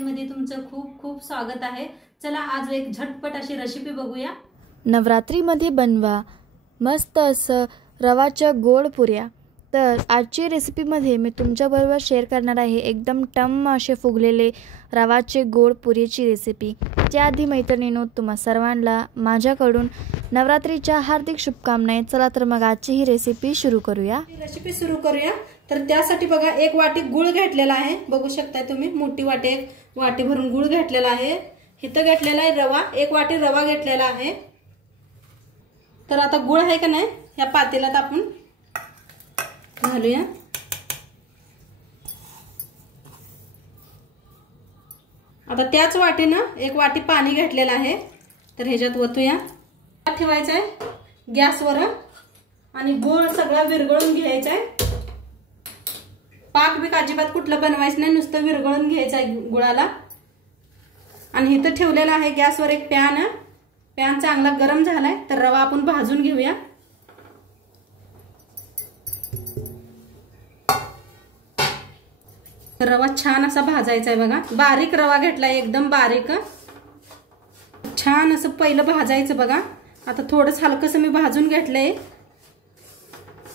मध्ये तुमचं खूप खूप स्वागत आहे। चला आज एक झटपट अशी रेसिपी बघूया। नवरात्रीमध्ये बनवा मस्त असं रवाच्या गोड पुऱ्या। तर आजची रेसिपीमध्ये मी तुमच्याबरोबर शेअर करणार आहे एकदम टम्म असे फुगलेले रवाचे गोड पुरीची रेसिपी। त्याआधी मैत्रिणींनो, तुम्हा सर्वांना माझ्याकडून नवरात्रीच्या हार्दिक शुभकामना। चला तर मग आजची ही रेसिपी सुरू करूया। तर त्यासाठी बघा एक वाटी गुळ घेतलेला आहे, बघू शकता तुम्ही। मोठी वाटी एक वाटी भरून गुळ घेतलेला आहे। इथं घेतलेला आहे रवा, एक वाटी रवा घेतलेला आहे। तर आता गुळ आहे का नाही या पातेल्यात आपण घालूया। आता त्याच वाटीनं एक वाटी पाणी घेतलेलं आहे, तर ह्याच्यात ओतूया। ठेवायचं आहे गॅसवर आणि गुळ सगळा विरघळून घ्यायचा आहे। पाक बी अजिबात कुठलं बनवायचं नाही, नुसतं विरघळून घ्यायचं आहे गुळाला। आणि इथं ठेवलेला आहे गॅसवर एक पॅन चांगला गरम झालाय, तर रवा आपण भाजून घेऊया। रवा छान असा भाजायचा आहे बघा। बारीक रवा घेतलाय, एकदम बारीक। छान असं पहिलं भाजायचं बघा। आता थोडंच हलकस मी भाजून घेतलंय।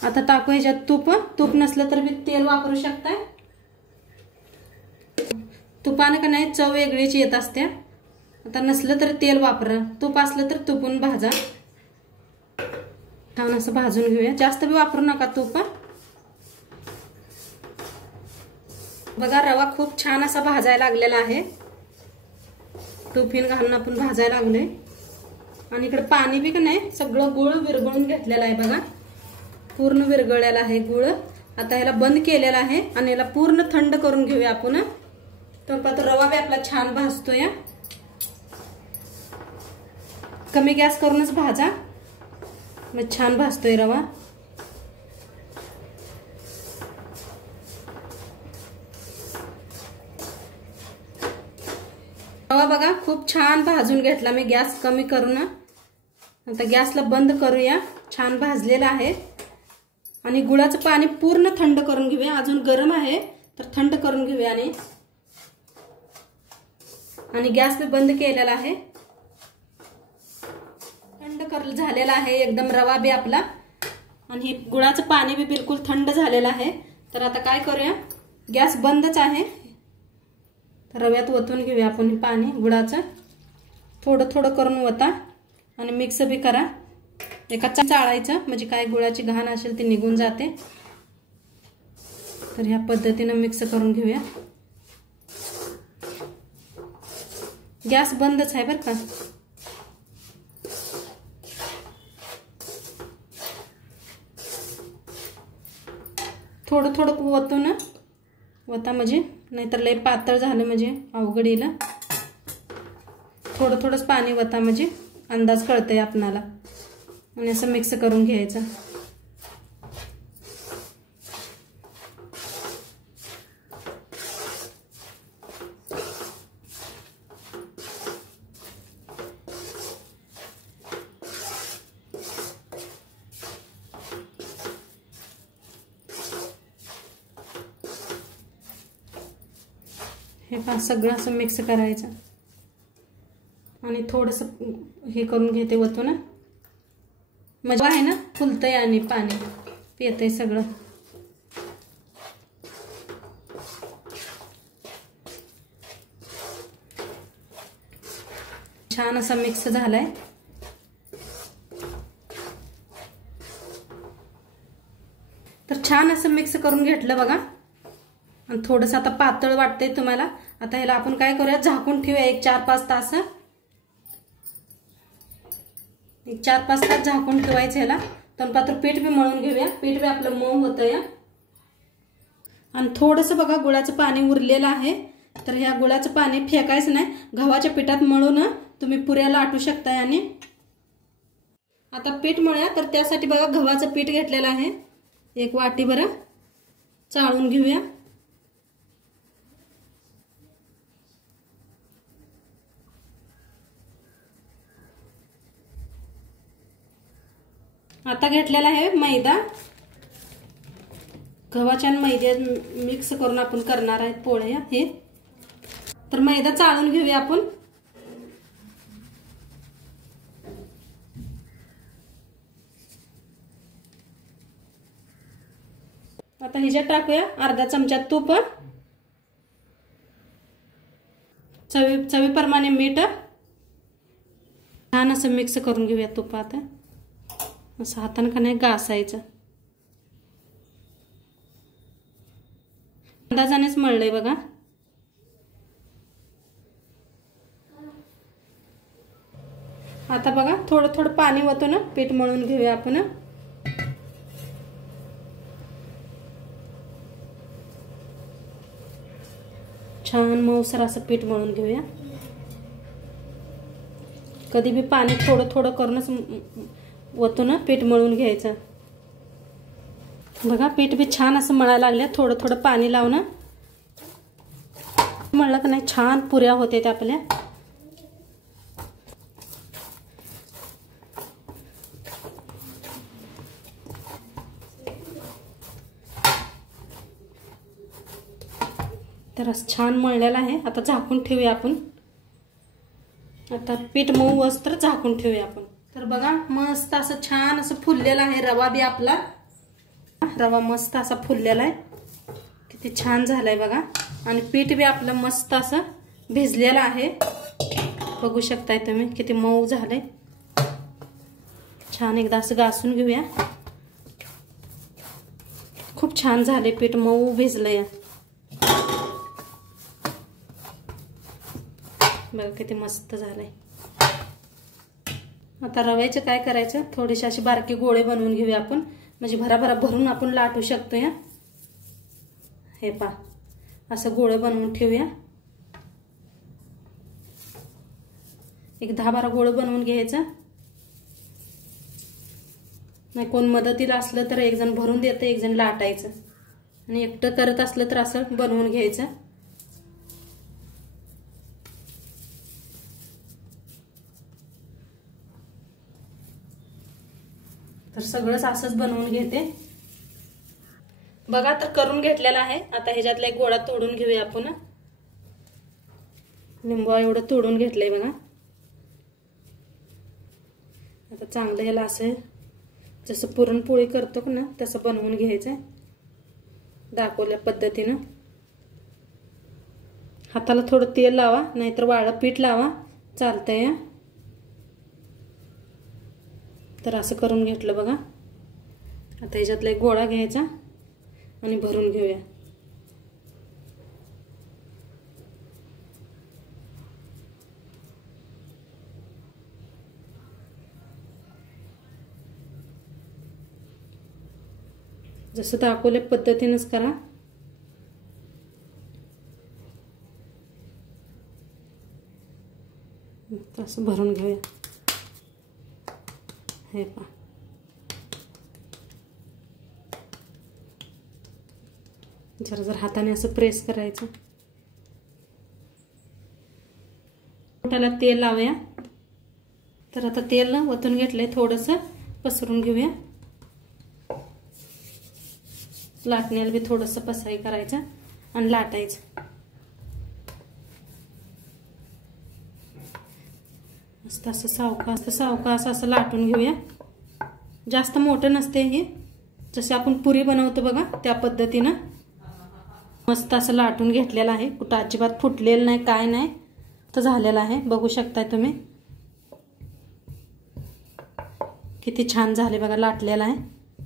आता टाकू ह्याच्यात तूप नसलं तर मी तेल वापरू शकताय। तुपाने का नाही चव वेगळीच येत असते। आता नसलं तर तेल वापरा, तूप असलं तर तुपून भाजा। छान असं भाजून घेऊया, जास्त बी वापरू नका तूप। बघा रवा खूप छान असा भाजायला लागलेला आहे। तुपीन घालून आपण भाजायला लागलोय। आणि इकडे पाणी बी का नाही सगळं गुळ विरघळून घेतलेला आहे बघा, पूर्ण विरघळलेला आहे गुळ। आता ह्याला बंद केलेला आहे आणि याला पूर्ण थंड करून घेऊया आपण। तर रवा बी आपला छान भाजतोय। कमी गॅस करूनच भाजा, मग छान भाजतोय रवा। रवा बघा खूप छान भाजून घेतला मी, गॅस कमी करून। आता गॅसला बंद करूया, छान भाजलेला आहे। आणि गुळाचं पाणी पूर्ण थंड करून घेऊया, अजून गरम आहे तर थंड करून घेऊया। आणि गॅस बी बंद केलेला आहे, थंड झालेला आहे एकदम रवा बी आपला। आणि गुळाचं पाणी बी बिलकुल थंड झालेलं आहे। तर आता काय करूया, गॅस बंदच आहे, रव्यात ओतून घेऊया आपण हे पाणी गुळाचं। थोडं थोडं करून ओता आणि मिक्स बी करा। एका चाळायचं म्हणजे काय गुळाची घाण असेल ती निघून जाते। तर ह्या पद्धतीने मिक्स करून घेऊया। गॅस बंदच आहे बरं का। थोडं थोडं ओतून ओता, म्हणजे नाहीतर लय पातळ झालं म्हणजे अवघड येईल। थोडं थोडंच पाणी ओता म्हणजे अंदाज कळतंय आपणाला। आणि असं मिक्स करून घ्यायचं। हे सगळं असं मिक्स करायचं आणि थोडस हे करून घेते वतून, म्हणजे आहे ना फुलतंय आणि पाणी पितंय सगळं। छान असा मिक्स झालाय। तर छान असं मिक्स करून घेतलं बघा। आणि थोडस आता पातळ वाटतंय तुम्हाला। आता ह्याला आपण काय करूया, झाकून ठेवूया एक 4-5 तास। एक 4-5 तास झाकून ठेवायचं ह्याला। तणपात्र पीठ बी मळून घेऊया, पीठ बी आपलं मऊ होतंय। आणि थोडस बघा गुळाचं पाणी उरलेलं आहे, तर ह्या गुळाचं पाणी फेकायचं नाही, गव्हाच्या पिठात मळून तुम्ही पुऱ्या लाटू शकताय। आणि आता पीठ मळूया, तर त्यासाठी बघा गव्हाचं पीठ घेतलेलं आहे, एक वाटी भर चाळून घेऊया। आता घेतलेला आहे मैदा, गव्हाच्या मैद्यात मिक्स करून आपण करणार आहेत पोळ्या। हे तर मैदा चाळून घेऊया आपण. आता ह्याच्यात टाकूया अर्धा चमचा तूप, चवीप्रमाणे मीठ. छान असं मिक्स करून घेऊया तुपात. असं हाताने का नाही घासायचं. अंदाजानेच मळलंय बघा. आता बघा थोडं थोडं पाणी वतो ना पीठ मळून घेऊया आपण. छान मऊसर असं पीठ मळून घेऊया. कधी बी पाणी थोडं थोडं करूनच वतो ना पीठ मळून घ्यायचं. बघा पीठ बी छान असं मळायला लागलं. थोडं थोडं पाणी लावून मळलं का नाही छान पुऱ्या होते त्या आपल्या. तर असं छान मळलेलं आहे. आता झाकून ठेवूया आपण. आता पीठ मऊ असतं झाकून ठेवूया आपण. तर बघा मस्त असं छान असं फुललेला आहे रवा बी आपला. रवा मस्त असा फुललेला आहे. किती छान झालाय बघा. आणि पीठ बी आपलं मस्त असं भिजलेलं आहे. बघू शकताय तुम्ही किती मऊ झालंय. छान एकदा असं घासून घेऊया. खूप छान झाले पीठ मऊ भिजलंय. बघा किती मस्त झालंय. आता रव्याचं काय करायचं थोडेसे असे बारके गोळे बनवून घेऊया आपण. म्हणजे भराभरा भरून आपण लाटू शकतो. या हे पा असं गोळे बनवून ठेवूया. एक 10-12 गोळे बनवून घ्यायचं. नाही कोण मदतीला असलं तर एक जण भरून देतं एक जण लाटायचं. आणि एकटं करत असलं तर असं बनवून घ्यायचं. तर सगळंच असंच बनवून घेते. बघा तर करून घेतलेला आहे. आता ह्याच्यातला एक गोळा तोडून घेऊया आपण. लिंबू एवढं तोडून घेतलंय बघा. आता चांगलं ह्याला असं जसं पुरणपोळी करतो ना तसं बनवून घ्यायचंय दाखवल्या पद्धतीनं. हाताला थोडं तेल लावा नाहीतर वाळं पीठ लावा चालतंय. तर असं करून घेतलं बघा. आता ह्याच्यातला एक गोळा घ्यायचा आणि भरून घेऊया. जसं दाखवल्या पद्धतीनंच करा. असं भरून घेऊया. हे पा जरा जरा हाताने असं प्रेस करायचं. पोटाला तेल लावूया. तर आता तेल ओतून घेतलंय थोडंसं पसरून घेऊया. लाटण्याला बी थोडंसं पसराई करायचं आणि लाटायचं. मस्त असं सावकाश असं लाटून घेऊया. जास्त मोठं नसते हे. जसे आपण पुरी बनवतो बघा त्या पद्धतीनं मस्त असं लाटून घेतलेलं आहे. कुठं अजिबात फुटलेलं नाही काय नाही तर झालेलं आहे. बघू शकताय तुम्ही किती छान झाले बघा लाटलेलं आहे.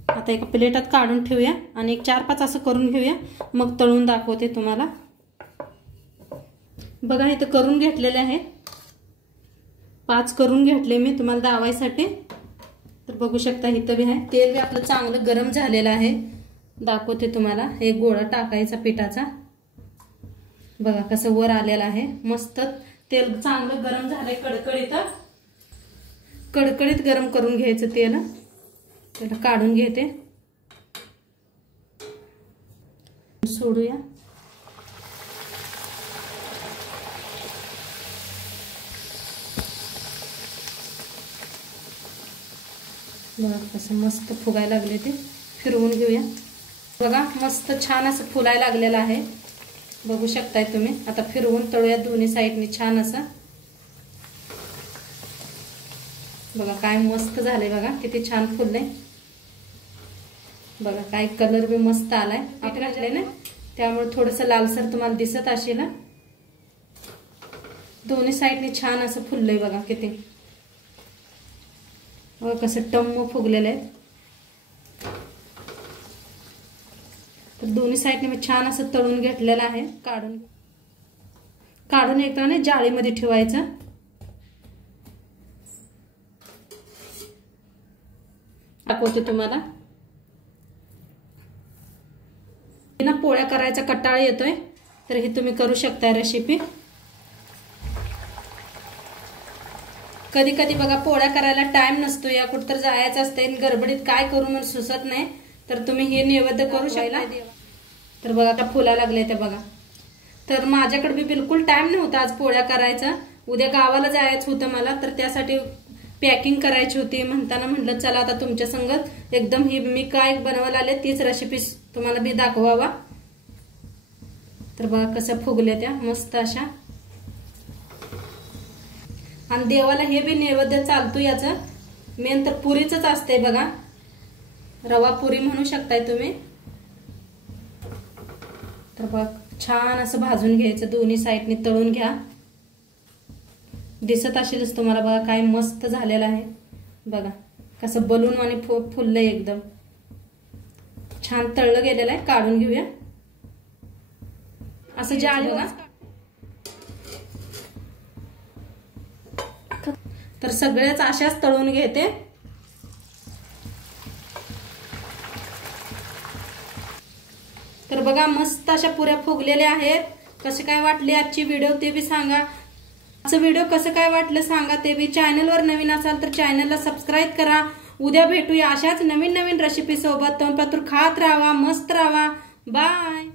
आता एका प्लेटात काढून ठेवूया आणि एक 4-5 असं करून घेऊया. मग तळून दाखवते तुम्हाला. बघा इथं करून घेतलेले आहेत. 5 करून घेतले मी तुम्हाला दावायसाठी. तर बघू शकता इथं बी आहे. तेल बी आपलं चांगलं गरम झालेलं आहे. दाखवते तुम्हाला. एक गोळा टाकायचा पिठाचा. बघा कसं वर आलेलं आहे. मस्त तेल चांगलं गरम झालंय. कडकडीत गरम करून घ्यायचं तेल. त्याला काढून घेते. सोडूया. बघा कसं मस्त फुगायला लागले ते. फिरवून घेऊया. बघा मस्त छान असं फुलायला लागलेलं आहे. बघू शकताय तुम्ही। आता फिरवून तळूया दोन्ही साईडनी छान असं। बघा काय मस्त झालंय, बघा किती छान फुललंय, बघा काय कलर बी मस्त आलाय। पीठ घातलंय ना त्यामुळे थोडंसं लालसर तुम्हाला दिसत असेल। दोन्ही साईडनी छान असं फुललंय बघा किती, बघा कसं टम्म फुगलेलं आहे। तर दोन्ही साईडने मी छान असं तळून घेतलेलं आहे। काढून एकदा ना जाळीमध्ये ठेवायचं। दाखवते तुम्हाला ना, पोळ्या करायचा कंटाळा येतोय तर हे तुम्ही करू शकता रेसिपी। कधी कधी बघा पोळ्या करायला टाइम नसतो या कुठं तर जायचं असते, गडबडीत काय करू म्हणून सुचत नाही, तर तुम्ही हे नैवेद्य करू शकता। तर बघा आता फुला लागले ते बघा। तर माझ्याकडे बी बिलकुल टाइम नव्हता आज पोळ्या करायचा, उद्या गावाला जायचं होतं मला, तर त्यासाठी पॅकिंग करायची होती। म्हणताना म्हटलं चला आता तुमच्या संगत एकदम ही मी काय बनवायला आले तीच रेसिपी तुम्हाला बी दाखवावा। तर बघा कसं फुगले त्या मस्त अशा। आणि देवाला हे बी नैवेद्य चालतो याचं, मेन तर पुरीच असते बघा, रवा पुरी म्हणू शकताय तुम्ही। तर बघ छान असं भाजून घ्यायचं, दोन्ही साईडनी तळून घ्या। दिसत असेलच तुम्हाला बघा काय मस्त झालेलं आहे, बघा कसं बलून आणि फुललंय एकदम छान तळलं गेलेलं आहे। काढून घेऊया असं जाळी बघा। तर सगळ्याच अशाच तळून घेते। तर बघा मस्त अशा पुऱ्या फुगलेल्या आहेत। कसे काय वाटले आजची व्हिडिओ ते बी सांगा। आजचं व्हिडिओ कसं काय वाटलं सांगा ते बी। चॅनलवर नवीन असाल तर चॅनलला सबस्क्राईब करा। उद्या भेटूया अशाच नवीन नवीन रेसिपी सोबत। तोंडपातूर खात राहा, मस्त राहा, बाय।